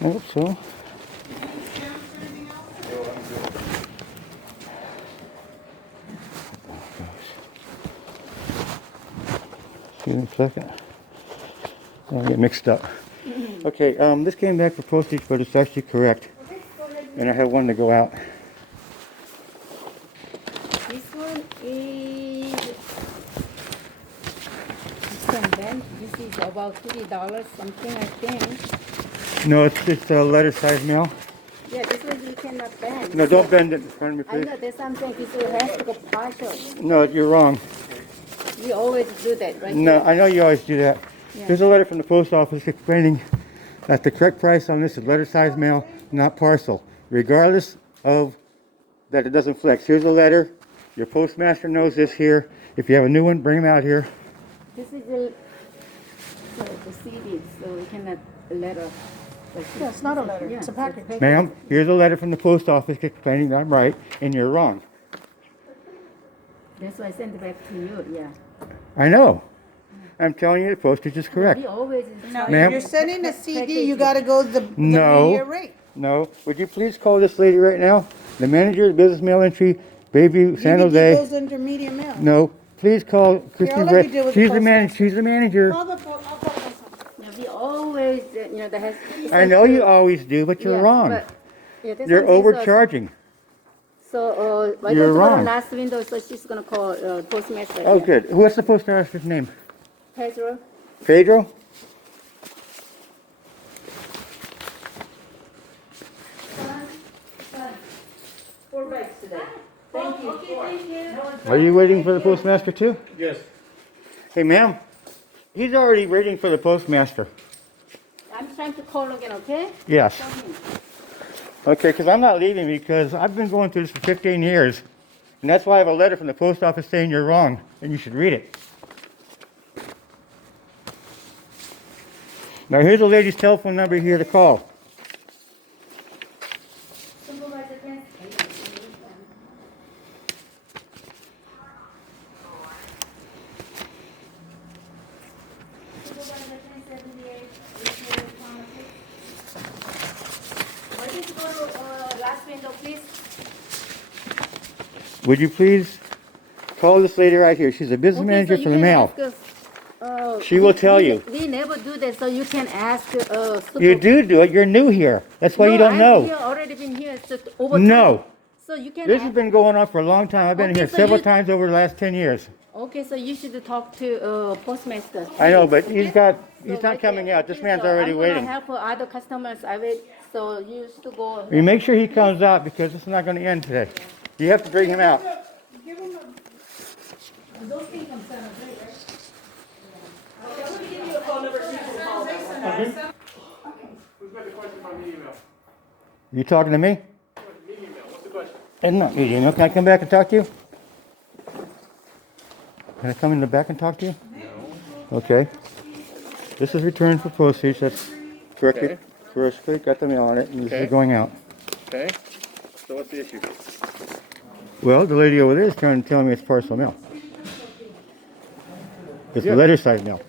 I hope so. See in a second. I'll get mixed up. Okay, this came back for postage, but it's actually correct. And I have one to go out. This one is then this is about $3 something, I think. No, it's a letter size mail. Yeah, this one you cannot bend. No, don't bend it in front of me, I please. know there's something this has to go partial. No, you're wrong. We always do that, right? No, I know you always do that. Yeah. Here's a letter from the post office explaining that the correct price on this is letter size mail, not parcel. Regardless of that it doesn't flex. Here's a letter. Your postmaster knows this here. If you have a new one, bring them out here. This is the CD, so we cannot letter. Yeah, it's not a letter, Yeah, it's a package. Ma'am, here's a letter from the post office explaining that I'm right and you're wrong. That's why I sent it back to you, yeah. I know. I'm telling you the postage is correct. We always Now, try- Ma'am? if you're sending a CD, you gotta go the No. media rate. No. Would you please call this lady right now? The manager of business mail entry, Bayview, San DVD Jose. goes under media mail. No. Please call Christy I'll let Ray. you deal with She's the the manager. She's the manager. I'll call the Yeah, we always, that has. I know you always do, but you're Yeah, wrong. but, yeah, that's You're something, overcharging. So, why You're don't you go wrong. to last window, so she's gonna call Postmaster. Oh, yeah. good. What's the postmaster's name? Pedro? Pedro? Four bags today. Thank you. Okay, thank you. Are you waiting for the postmaster too? Yes. Hey, ma'am. He's already waiting for the postmaster. I'm trying to call again, okay? Yes. Call him. Okay, because I'm not leaving because I've been going through this for 15 years. And that's why I have a letter from the post office saying you're wrong and you should read it. Now here's a lady's telephone number here to call. Supervisor, can- Supervisor, 1078, why don't you go to last window, please? Would you please call this lady right here? She's a business manager so for you the can mail. ask us, She will tell you. We never do that, so you can ask. You do it. You're new here. That's why you don't I've know. Here, already been here so over No. time. So you can. This ask. has been going on for a long time. I've been Okay, here so several you- times over the last 10 years. Okay, so you should talk to Postmaster. I know, but Okay? he's So not coming out. This man's already I'm waiting. gonna help other customers. I wait. So you used to go. You make sure he comes out because it's not going to end today. You have to bring him out. Give them a, those came from San Jose, right? Who's got the question about the email? You talking to me? Email. What's the question? It's not me, Daniel. Can I come back and talk to you? Can I come in the back and talk to you? No. Okay. This is return for postage. That's correctly, Okay. correctly got the mail on it, and this Okay. is going out. Okay. So what's the issue? Well, the lady over there is trying to tell me it's parcel mail. It's Yeah. letter size mail.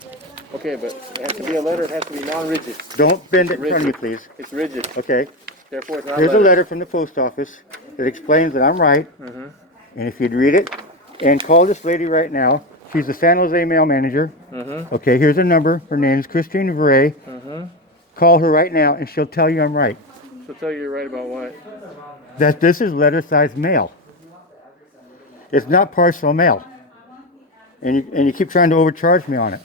Okay, but it has to be a letter. It has to be non-rigid. Don't bend it in front of me, please. It's rigid. Okay. Therefore, it's not Here's a letter from the post office that explains that I'm right. And if you'd read it and call this lady right now, she's the San Jose mail manager. Okay, here's her number. Her name is Christine Viray. Call her right now and she'll tell you I'm right. She'll tell you you're right about what? That this is letter size mail. It's not parcel mail. And you keep trying to overcharge me on it.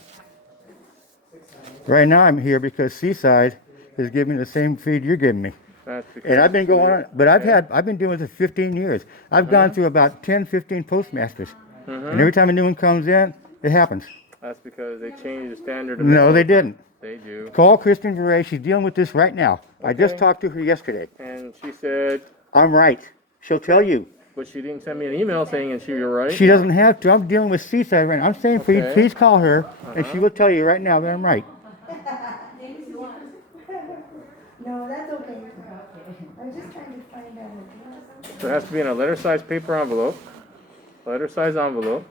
Right now I'm here because Seaside is giving me the same feed you're giving me. That's because And I've been going on, but I've been doing this for 15 years. I've gone through about 10, 15 postmasters. And every time a new one comes in, it happens. That's because they changed the standard. Of No, mail. they didn't. They do. Call Kristen Viray. She's dealing with this right now. I just Okay. talked to her yesterday. And she said, I'm right. She'll tell you. but she didn't send me an email saying and you're right. She doesn't have to. I'm dealing with Seaside right now. I'm saying for you, Okay. please call her, and she will tell you right now that I'm right. No, that's okay. I'm just trying to find out. So it has to be in a letter-size paper envelope. Letter-size envelope.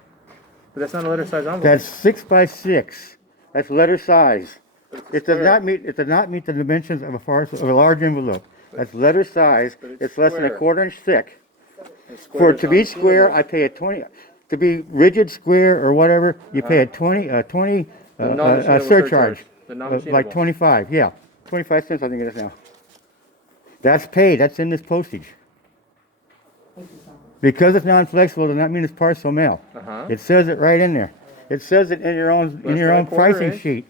But that's not a letter-size envelope. That's 6 by 6. That's letter size. It does not meet. It does not meet the dimensions of a large envelope. That's letter size. But it's It's less than a square. quarter-inch thick. And For square it to is be not square, machinable. I pay a 20. To be rigid, square, or whatever, you pay a 20 The non-machinable surcharge. The Like non-machinable. 25. Yeah, 25 cents. I think it is now. That's paid. That's in this postage. Because it's non-flexible does not mean it's parcel mail. Uh-huh. It says it right in there. It says it in your own Less than a quarter pricing inch. sheet.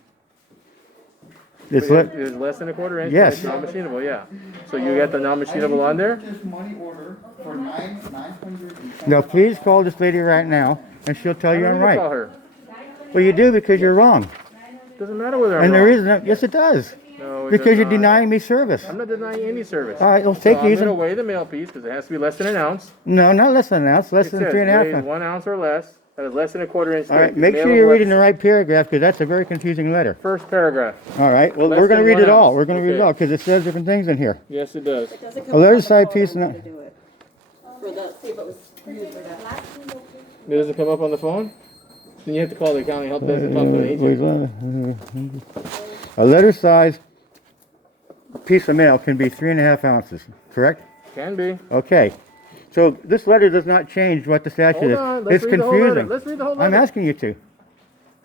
It It's le- is less than a quarter inch. Yes. It's non-machinable, yeah. So you got the non-machinable on there? This money order for $900. Now, please call this lady right now, and she'll tell you I I'm don't need to call right. her. Well, you do because you're wrong, Doesn't matter whether I'm and the wrong. reason that, yes, it does, No, it because does you're not. denying me service. I'm not denying any service. All right, well, So take I'm these. going to And, weigh the mail piece because it has to be less than an ounce. no, not less than an ounce, less It than says 3.5 weighs ounce. 1 ounce or less. That is less than a quarter inch All right, thick. make sure Mailable you're at reading the right paragraph because that's a very confusing letter. First paragraph. All right, well, Less we're going to than read 1 it all. ounce. We're going to read it Okay. all because it says different things in here. Yes, it does. A letter side piece. For the, see if it was used for that. It doesn't come up on the phone? Then you have to call the accounting help desk and talk to an agent. A letter size piece of mail can be 3.5 ounces, correct? Can be. Okay. So this letter does not change what the statute Hold is. on. Let's It's read the whole letter. confusing. Let's read the whole I'm letter. asking you to.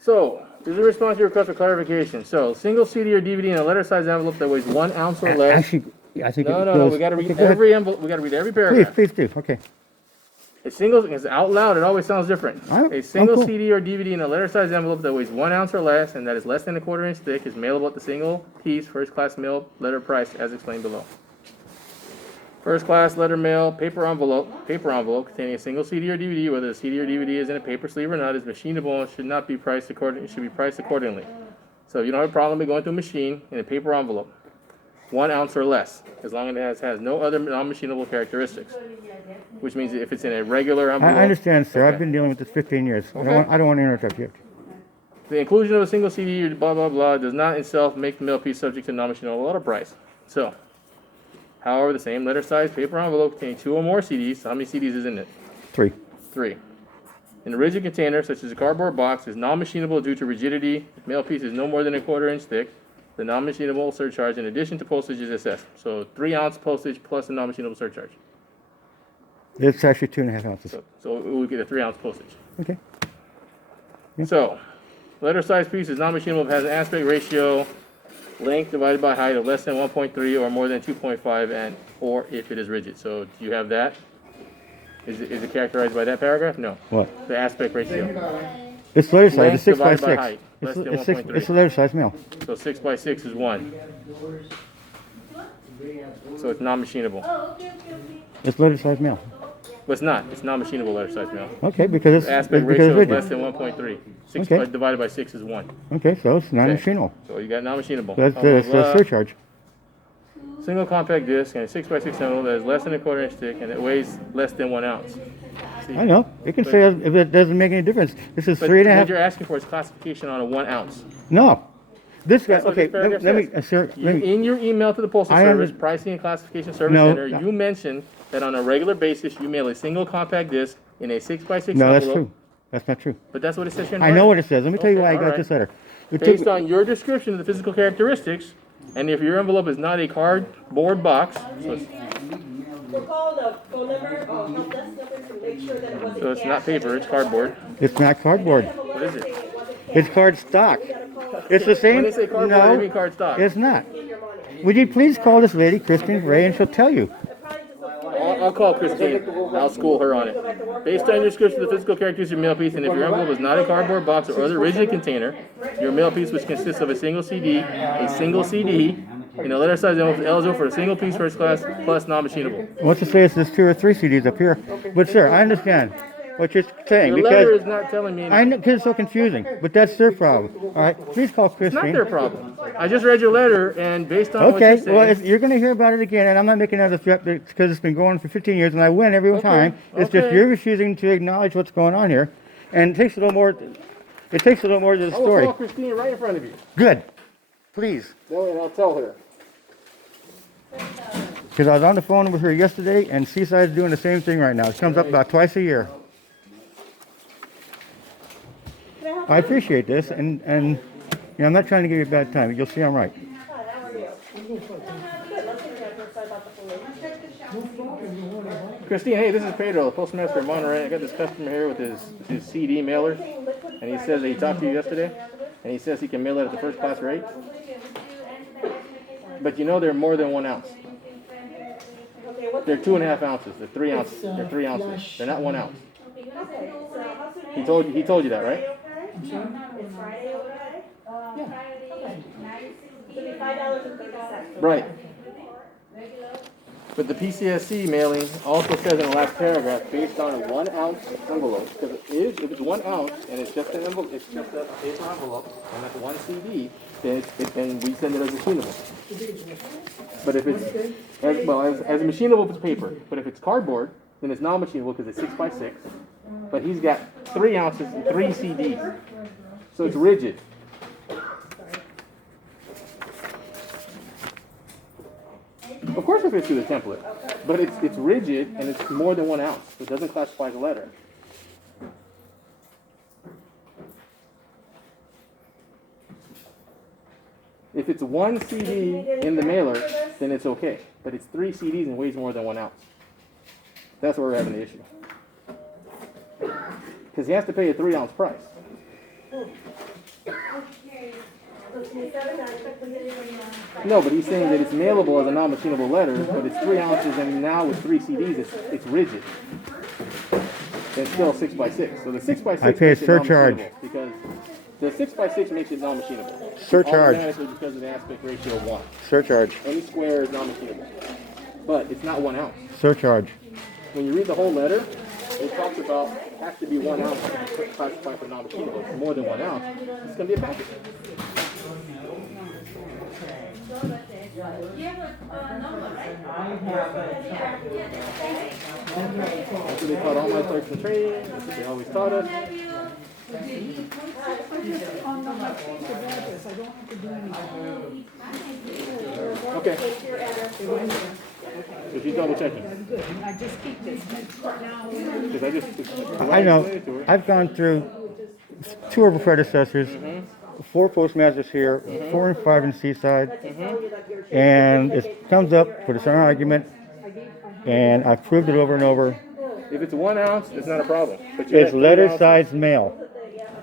So, this is a response to your request for clarification. So, single CD or DVD in a letter size envelope that weighs 1 ounce or less. Actually, I think No, it no, goes, no. We got to read okay, go ahead. every envelope. We got to read every Please, paragraph. please do. Okay. A single, because out loud it always sounds different. I'm A single cool. CD or DVD in a letter size envelope that weighs 1 ounce or less and that is less than a quarter inch thick is mailable at the single piece first class mail letter price as explained below. First class letter mail paper envelope containing a single CD or DVD, whether the CD or DVD is in a paper sleeve or not, is machinable and should not be priced accordingly. It should be priced accordingly. So you don't have a problem with going through a machine in a paper envelope, 1 ounce or less, as long as it has no other non-machinable characteristics. Which means if it's in a regular envelope. I understand, sir. Okay. I've been dealing with this 15 years. Okay. I don't want to interrupt you. The inclusion of a single CD or blah blah blah does not itself make the mail piece subject to non-machinable letter price. So, however, the same letter size paper envelope containing 2 or more CDs. So how many CDs is in it? 3. 3. In a rigid container, such as a cardboard box, is non-machinable due to rigidity. The mail piece is no more than a quarter inch thick. The non-machinable surcharge, in addition to postage, is assessed. So 3 ounce postage plus a non-machinable surcharge. It's actually 2.5 ounces. So we get a 3 ounce postage. Okay. So, letter size piece is non-machinable if it has an aspect ratio length divided by height of less than 1.3 or more than 2.5 and or if it is rigid. So do you have that? Is it characterized by that paragraph? No. What? The aspect ratio. It's letter size. Length It's 6 by divided by 6. height, less It's, than it's, 6, 1.3. it's a letter size mail. So 6 by 6 is 1. So it's non-machinable. It's letter size mail. But it's not. It's non-machinable letter size mail. Okay, because it's The aspect because ratio it's is less rigid. than 1.3. 6 Okay. divided by 6 is 1. Okay, so it's non-machinable. So you got non-machinable. That's Blah, blah, the blah. surcharge. Single compact disc and a 6x6 envelope that is less than a quarter inch thick and it weighs less than 1 ounce. See? I know. It can say if it doesn't make any difference. This is But 3.5. what you're asking for is classification on a 1 ounce. No. This guy. That's what Okay. this paragraph Let me. says. Sir. You, Let me. in your email to the Postal I Service, under- Pricing and Classification Service No. Center, you mentioned that on a regular basis you mail a single compact disc in a 6x6 No, that's envelope. true. That's not true. But that's what it says here in the I know letter. what it says. Let me tell you Okay, why I all got right. this letter. It Based took- on your description of the physical characteristics, and if your envelope is not a cardboard box, so it's, We'll call the phone number, help desk number to make sure that it wasn't. so it's not paper, it's cardboard. It's not cardboard. What is it? It's card stock. It's the same. When they say cardboard, they No, mean card stock. it's not. Would you please call this lady, Christine Viray, and she'll tell you. I'll call Christine. I'll school her on it. Based on your description of the physical characteristics of your mail piece, and if your envelope is not a cardboard box or other rigid container, your mail piece, which consists of a single CD, in a letter size envelope is eligible for a single piece first class plus non-machinable. What's to say it's there's 2 or 3 CDs up here? But sir, I understand what you're saying Your letter because is not telling me I anything. know because it's so confusing. But that's their problem. All right, please call It's not Christine. their problem. I just read your letter, and based on what Okay, you're saying, well, you're going to hear about it again, and I'm not making another threat because it's been going on for 15 years, and I win every time. It's just okay. you're refusing to acknowledge what's going on here, and it takes a little more. It takes a little more to the I will story. call Christine right in front of you. Good, please, And I'll tell her. because I was on the phone with her yesterday, and Seaside's doing the same thing right now. It comes up about twice a year. I appreciate this, and Yeah, I'm not trying to give you a bad time. You'll see I'm right. Hi, how are you? Good, let's take care of this. Sorry about the phone. Christine, hey, this is Pedro, the postmaster of Monterey. I got this customer here with his CD mailer, and he says that he talked to you yesterday, and he says he can mail it at the first class rate. But you know they're more than 1 ounce. They're 2.5 ounces. They're 3 ounces. They're 3 ounces. They're not 1 ounce. He told you that, right? It's Friday, okay? It'll be $5.30. Right. But the PCSC mailing also says in the last paragraph, based on a 1 ounce envelope, because if it's 1 ounce and it's just an envelope, it's just a paper envelope, and that's 1 CD, then we send it as machinable. But if it's as machinable if it's paper, but if it's cardboard, then it's non-machinable because it's 6x6. But he's got 3 ounces and 3 CDs, so it's rigid. Of course it fits through the template, but it's rigid and it's more than 1 ounce. So it doesn't classify as a letter. If it's 1 CD in the mailer, then it's okay. But it's 3 CDs and weighs more than 1 ounce. That's where we're having the issue. Because he has to pay a 3 ounce price. No, but he's saying that it's mailable as a non-machinable letter, but it's 3 ounces, and now with 3 CDs, it's rigid. It's still 6x6. So the 6x6 I pay a makes it surcharge. non-machinable because the 6x6 makes it non-machinable. Surcharge. Automatically because of the aspect ratio of 1. Surcharge. Any square is non-machinable. But it's not 1 ounce. Surcharge. When you read the whole letter, it talks about it has to be 1 ounce to classify for non-machinable. If it's more than 1 ounce, it's going to be a package. That's what they taught all my clerks in training. That's what they always taught us. Okay. So she's double checking. I just keep this now. Because I know. I've gone through 2 of her predecessors, 4 postmasters here, 4 and 5 in Seaside, and it comes up for the same argument, and I've proved it over and over. If it's 1 ounce, it's not a problem. But It's letter size mail.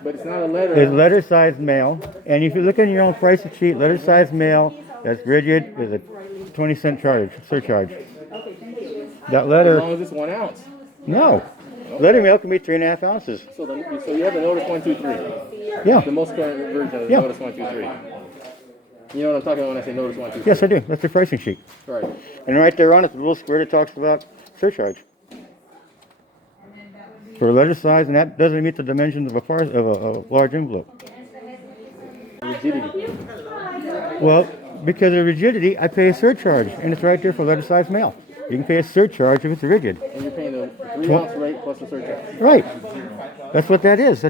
But it's not a letter. It's letter size mail, and if you look in your own price sheet, letter size mail that's rigid is a 20-cent charge, surcharge. That As letter, long as it's 1 ounce. no. Letter mail can be 3.5 ounces. So you have the Notice 123. Yeah. The most current version of the Yeah. Notice 123. You know what I'm talking about when I say Notice 123? Yes, I do. That's the pricing sheet. Right. And right there on it, the little square that talks about surcharge. For letter size, and that doesn't meet the dimensions of a large envelope. Rigidity. Well, because of rigidity, I pay a surcharge, and it's right there for letter size mail. You can pay a surcharge if it's rigid. And you're paying the 3 ounce rate plus the surcharge. Right. That's what that is.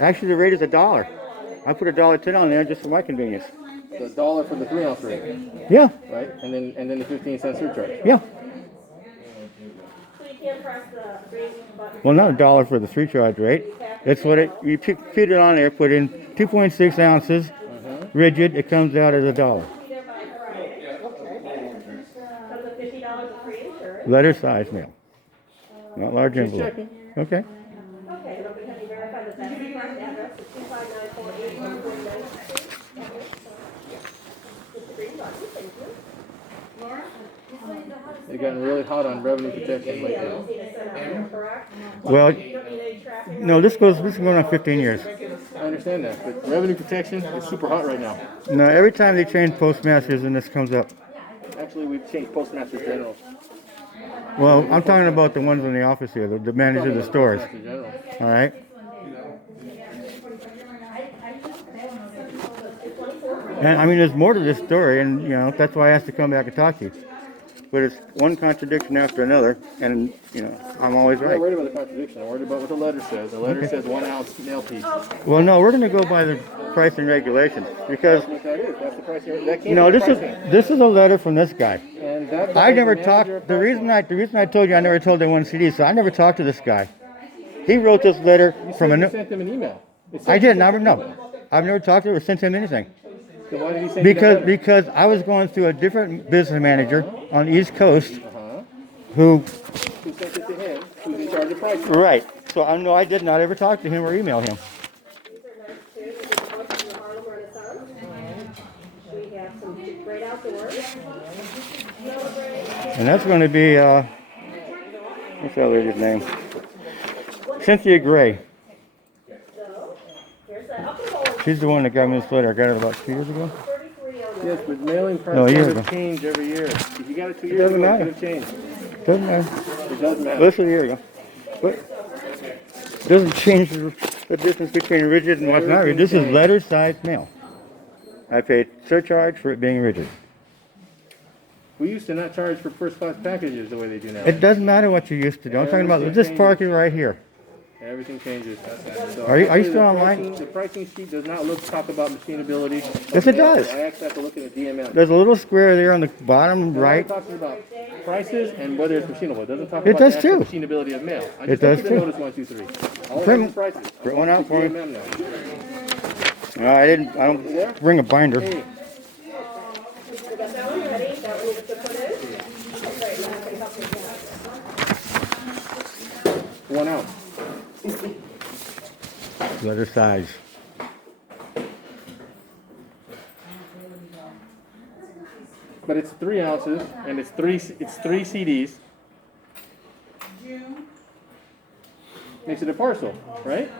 Actually the rate is $1. I put $1.10 on there just for my convenience. The dollar for the 3 ounce rate. Yeah. Right? And then the 15-cent surcharge. Yeah. So you can't press the green button. Well, not $1 for the surcharge rate. It's what you feed it on there, put in 2.6 ounces, rigid, it comes out as $1. Comes with $50 of free insurance. Letter size mail. Not large envelope. checking. Okay. Okay, and I'll be having you verify that that's the correct address, it's 25948 Monterey, United States. With the green button, thank you. They've gotten really hot on revenue protection lately. Need to send out there, correct? Well, You don't need any traffic. no, this is going on 15 years. I understand that, but revenue protection is super hot right now. No, every time they change postmasters and this comes up. Actually, we've changed Postmaster General. Well, I'm talking about the ones in the office here, the manager of the stores. Postmaster General. All right? And I mean, there's more to this story, and you know, that's why I asked to come back and talk to you. But it's one contradiction after another, and you know, I'm always I'm not right. worried about the contradiction. I'm worried about what the letter says. The letter says 1 ounce nail piece. That's Well, no, we're going to go by the pricing regulations because what that is. That's the price. That can't no, be this the is pricing. a letter from this guy. And that guy I is never the manager of talked. The Parcel. reason I told you I never told them 1 CD, so I never talked to this guy. He wrote this letter You from said a. you sent them an email. It said I you didn't. sent No, them an no. email. I've never talked to her or sent him anything. So why did he send you that letter? Because I was going through a different business manager on the East Coast Uh-huh. who, Who sent it to him? Who's in charge of pricing? right. So I know I did not ever talk to him or email him. These are nice too. This is the ones from the Harlem Renaissance. We have some great outdoors. Celebrate. And that's going to be, what's that lady's name? Cynthia Gray. So, here's the upper bowl. She's the one that got me this letter. I got it about 2 years ago. 33 on that. Yes, but mailing No, a year prices ago. change every year. If you got it 2 years doesn't ago, matter. it could have changed. Doesn't matter. It does matter. Listen, a year ago. But doesn't change the difference between rigid and what's not rigid. This is letter size mail. I paid surcharge for it being rigid. We used to not charge for first class packages the way they do now. It doesn't matter what you used to do. I'm talking about this parking right here. Everything changes. So Are you actually, still the online? pricing- The pricing sheet does not talk about machinability. Yes, it does. I actually have to look at the DML. There's a little square there on the bottom right. It talks about prices and whether it's machinable. It doesn't talk It about does the actual too. machinability of mail. I It just does looked at too. Notice 1, 2, 3. All Print- of the prices. print one out for me. DMM now. I don't bring a binder. We got that one ready. That one you just put in. Okay, now I can help you. 1 ounce. Letter size. But it's 3 ounces and it's three CDs. Makes it a parcel, right?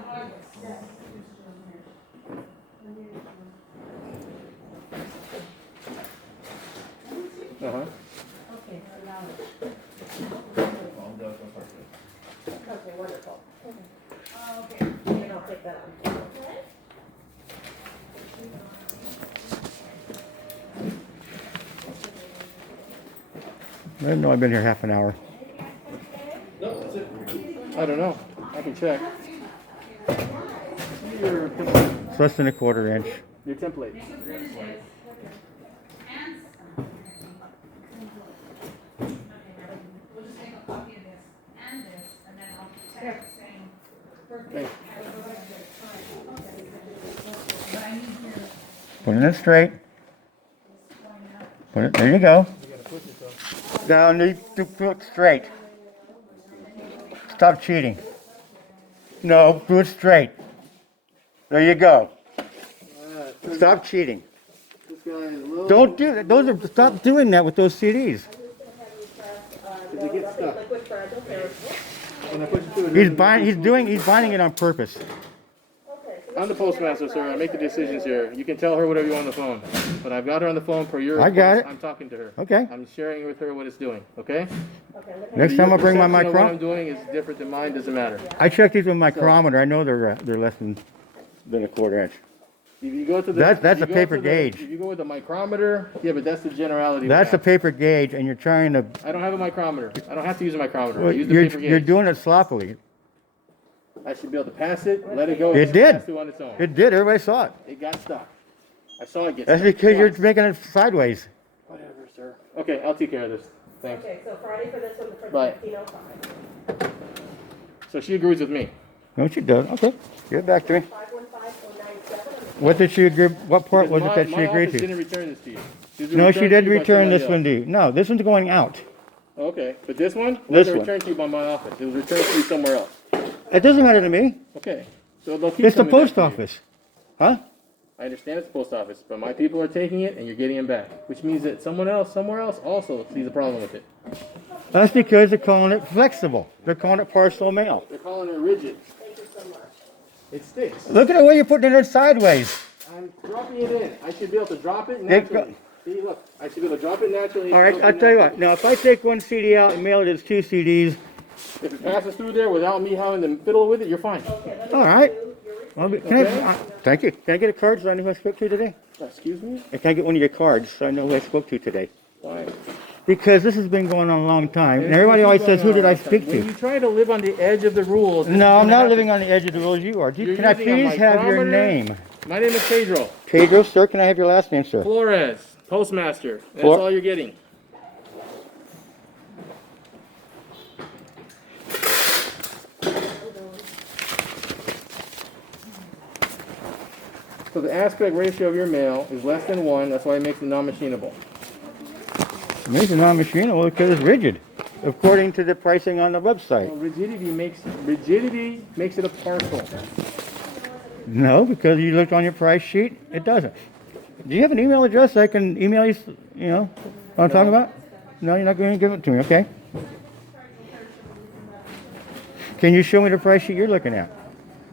Uh-huh. Okay, wonderful. And I'll take that on. I didn't know I've been here half an hour. I don't know. I can check. Your It's less than a quarter inch. template. Thanks. Put it straight. Put it, there you go. Down, need to put straight. Stop cheating. No, do it straight. There you go. Stop cheating. This guy is low. Don't do that. Stop doing that with those CDs. They get stuck. Liquid fragile perishable. When I put it through it, He's binding it on purpose. I'm the postmaster, sir. I make the decisions here. You can tell her whatever you want on the phone. But I've got her on the phone per your I got request. it. I'm talking to her. Okay. I'm sharing with her what it's doing, okay? Next time I bring my Your perception of what I'm micrometer. doing is different than mine, doesn't matter. I checked these with micrometer. I know they're less than a quarter inch. If you go to the, That's if you a go paper to the- gauge. If you go with a micrometer, yeah, but that's the generality. of That's a that. paper gauge, and you're trying to. I don't have a micrometer. I don't have to use a micrometer. I Well, use the paper gauge. you're doing it sloppily. I should be able to pass it, let it go. and It just did. pass through on its own. It did. Everybody saw it. It got stuck. I saw it get That's stuck. because you're twice. making it sideways. Whatever, sir. Okay, I'll take care of this. Thanks. Okay, so Friday for this one, for Bye. 15:05. So she agrees with me. No, she does. Okay. Give it back to me. 515-097. What did she agree? What part was it My- that she my agreed office to? didn't return this to you. No, she did return this one one. to you. No, this one's going out. Okay, but this one This wasn't one. returned to you by my office. It was returned to you somewhere else. It doesn't matter to me. Okay, so they'll keep It's the coming back post to you. office. Huh? I understand it's the post office, but my people are taking it and you're getting it back, which means that someone else, somewhere else, also sees a problem with it. That's because they're calling it flexible. They're calling it parcel mail. They're calling it rigid. It sticks. Look at the way you're putting it in sideways. I'm dropping it in. I should be able to drop it It go- naturally. See, look, I should be able to drop it naturally. All right, I'll tell you what. Now, if I take one CD out and mail it as two CDs, If it passes through there without me having to fiddle with it, you're fine. all right. Can Okay. thank you. Can I get a card so I know who I spoke to today? Excuse me? And can I get one of your cards so I know who I spoke to today? Why? Because this has been going on a long time, and everybody always says, "Who did I speak When to?" you try to live on the edge of the rules. No, I'm not living on the edge of the rules you are. You're Can I using a please have your micrometer? name? My name is Pedro Pedro, sir. Can I have your last name, sir? Flores, postmaster. That's Flor- all you're getting. So the aspect ratio of your mail is less than 1. That's why it makes it non-machinable. It makes it non-machinable because it's rigid, according to the pricing on the website. Well, rigidity makes it a parcel. No, because you looked on your price sheet, it doesn't. Do you have an email address I can email you, you know, what I'm talking about? No, you're not going to give it to me, okay? Can you show me the price sheet you're looking at?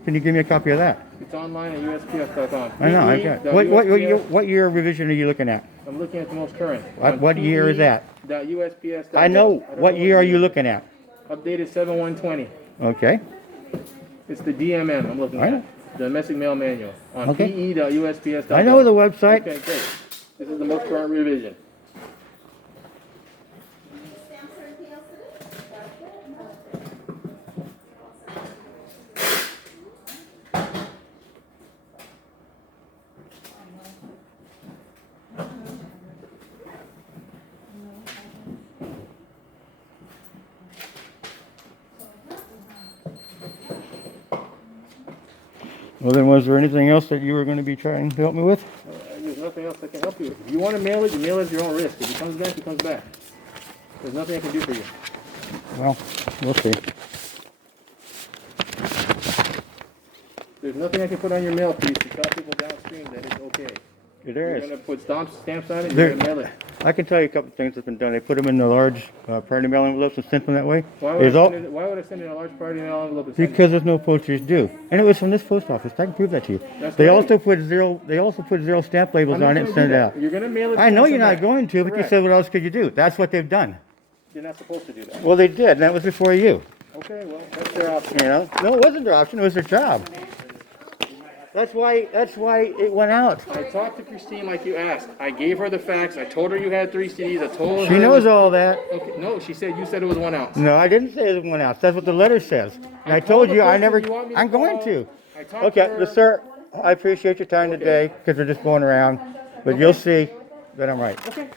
Can you give me a copy of that? It's online at USPS.com. I know, I got it. What year revision are you looking at? I'm looking at the most current. What year is that? .USPS. I know. What year are you looking at? Updated 7/1/20. Okay. It's the DMM I'm looking I know. at. Domestic Mail Manual on Okay. pe.usps.com. I know the website. Okay, great. This is the most current revision. Well, then, was there anything else that you were going to be trying to help me with? There's nothing else I can help you with. If you want to mail it, you mail it at your own risk. If it comes back, it comes back. There's nothing I can do for you. Well, we'll see. There's nothing I can put on your mail piece to tell people downstream that it's okay. There You're is. going to put stamps on it, There- you're going to mail it. I can tell you a couple of things that's been done. They put them in the large priority mail envelopes and sent them that way. Why would, There's all, why would I send in a large priority mail envelope? And send it? because there's no postage due, and it was from this post office. I can prove that to you. That's They great. also put zero. They also put zero stamp labels I'm not on it gonna and do send it that. out. You're going to mail it. I know and you're send not it going to, but you Correct. said what else could you do? That's what they've done. You're not supposed to do that. Well, they did, and that was before you. Okay, well, that's their option. You know, no, it wasn't their option. It was their job. That's why it went out. I talked to Christine like you asked. I gave her the facts. I told her you had 3 CDs. I told her. She knows all that. Okay, no, she said you said it was 1 ounce. No, I didn't say it was 1 ounce. That's what the letter says. And I called told the you I person never. you want me to I'm going call. to. I talked Okay, to her. but sir, I appreciate your time today because we're just going around, but you'll see that I'm right. Okay.